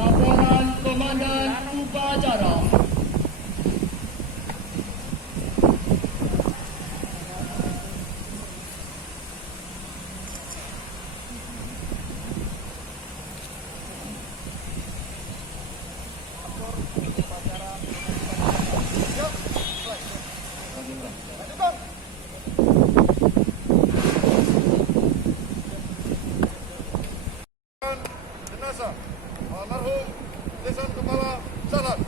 Laporan Komandan Upacara. Jenazah almarhum Desan Kepala Salat.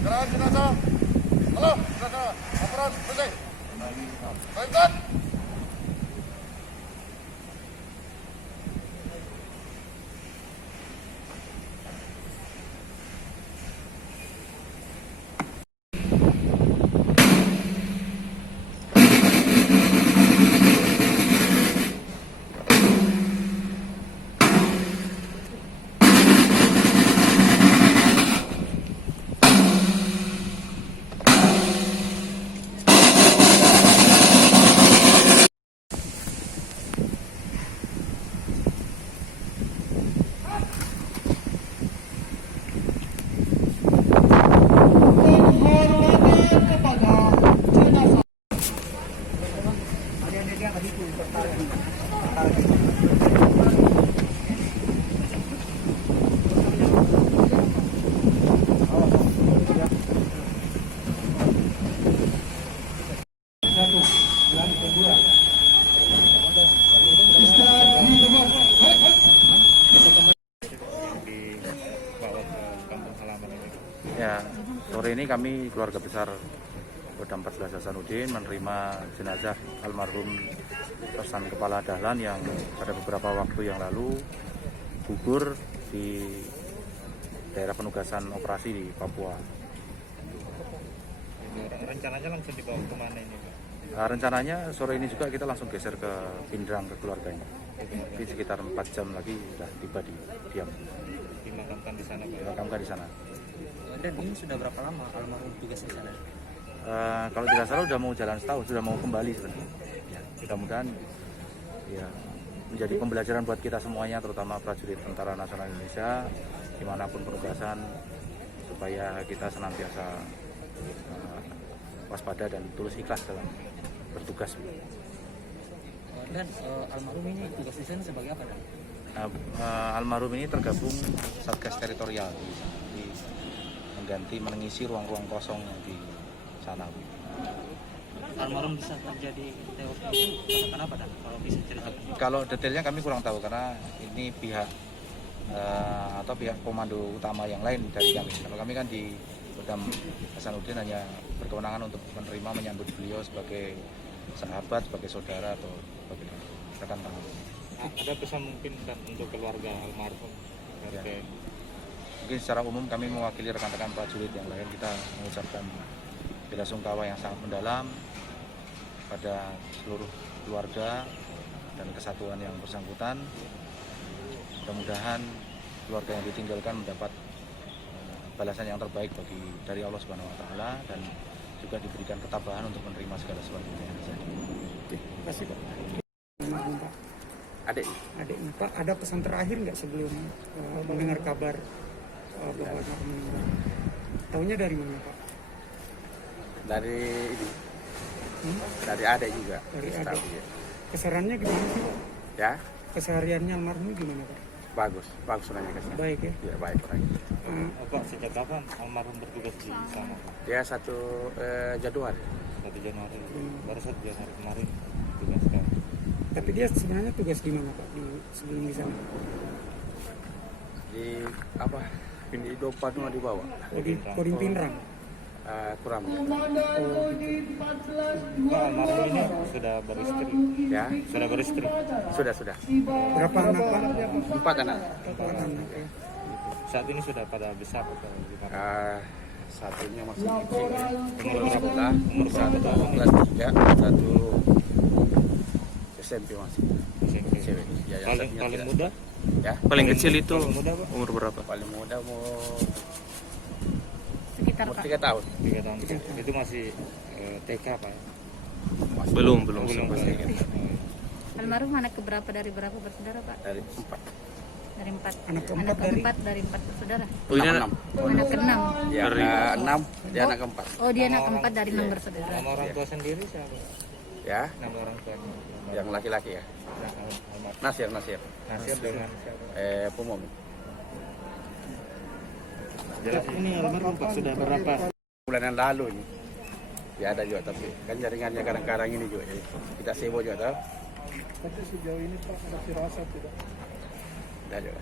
Gerakan jenazah. Halo, jenazah. Laporan selesai. Baikkan. Penghormatan kepada jenazah. Ya, sore ini kami keluarga besar Kodam 14 Hasanuddin menerima jenazah almarhum Tersan Kepala Dahlan yang pada beberapa waktu yang lalu gugur di daerah penugasan operasi di Papua. Rencananya langsung dibawa ke mana ini, Pak? Rencananya sore ini juga kita langsung geser ke Pindrang ke keluarganya. Jadi sekitar 4 jam lagi sudah tiba di Diam. Dimakamkan di sana, Pak? Dimakamkan di sana. Dan ini sudah berapa lama almarhum tugas di sana? Kalau tidak salah sudah mau jalan setahun, sudah mau kembali sebenarnya. Ya, mudah-mudahan ya menjadi pembelajaran buat kita semuanya, terutama prajurit Tentara Nasional Indonesia dimanapun penugasan, supaya kita senantiasa waspada dan tulus ikhlas dalam bertugas. Dan almarhum ini tugas di sana sebagai apa? Almarhum ini tergabung Satgas Teritorial di mengganti mengisi ruang-ruang kosong di sana. Almarhum bisa terjadi tewas itu kenapa dan kalau bisa ceritakan? Kalau detailnya kami kurang tahu karena ini pihak atau pihak komando utama yang lain dari kami. Kalau kami kan di Kodam Hasanuddin hanya berkewenangan untuk menerima menyambut beliau sebagai sahabat, sebagai saudara atau sebagai rekan tangan. Ada pesan mungkin kan untuk keluarga almarhum? Ya. Mungkin secara umum kami mewakili rekan-rekan prajurit yang lain, kita mengucapkan bela sungkawa yang sangat mendalam pada seluruh keluarga dan kesatuan yang bersangkutan. Mudah-mudahan keluarga yang ditinggalkan mendapat balasan yang terbaik dari Allah Subhanahu wa taala dan juga diberikan ketabahan untuk menerima segala sesuatunya. Terima kasih, Pak. Pak. Adiknya Pak, ada pesan terakhir nggak sebelum mendengar kabar bahwa almarhum meninggal? Taunya dari mana, Pak? dari ini, dari adik juga. Dari adik. Tahu, ya. Kesehariannya gimana sih, Pak? Ya, Kesehariannya almarhum gimana, Pak? bagus orangnya kesana. Baik ya? Ya, baik orangnya. Pak, sejak kapan almarhum bertugas di sana? Ya, 1 Januari. 1 Januari, baru 1 Januari kemarin tugaskan. Tapi dia sebenarnya tugas di mana, Pak? Di sebelum di sana? Di apa? Di Dopa cuma dibawa. Oh, di Kodim Pinrang. Kurang. Pak, almarhum ini sudah beristri. Ya, Sudah beristri. sudah. Berapa anak Pak? 4 anak. Berapa anak ya? Saat ini sudah pada besar atau gimana? Satunya masih kecil ya. Umur berapa? Sekolah, satu kelas 3, satu SMP masih. SMP. Cewek. Ya, yang Paling satunya paling tidak. muda? Ya, Paling kecil itu Paling muda, Pak? umur berapa? paling muda Sekitar umur Pak. 3 tahun. 3 tahun. Itu masih TK, Pak. Belum Belum, masih. Almarhum anak keberapa dari berapa bersaudara Pak? Dari 4. Dari 4. Anak keempat Anak keempat dari 4 bersaudara. Oh, ini anak 6. Oh, anak keenam. Ya, Dari- 6, dia anak keempat. Oh, dia anak keempat dari 6 bersaudara. Nama orang tua sendiri siapa? Ya, Nama orang tuanya. yang laki-laki ya. Nasir. Nasir dengan siapa? Pumum. Jelas ini almarhum Pak sudah berapa? Bulan yang lalu ini. Ya ada juga, tapi kan jaringannya kadang-kadang ini juga. Jadi kita sibuk juga tahu. Tapi sejauh ini Pak ada firasat tidak? Ada juga.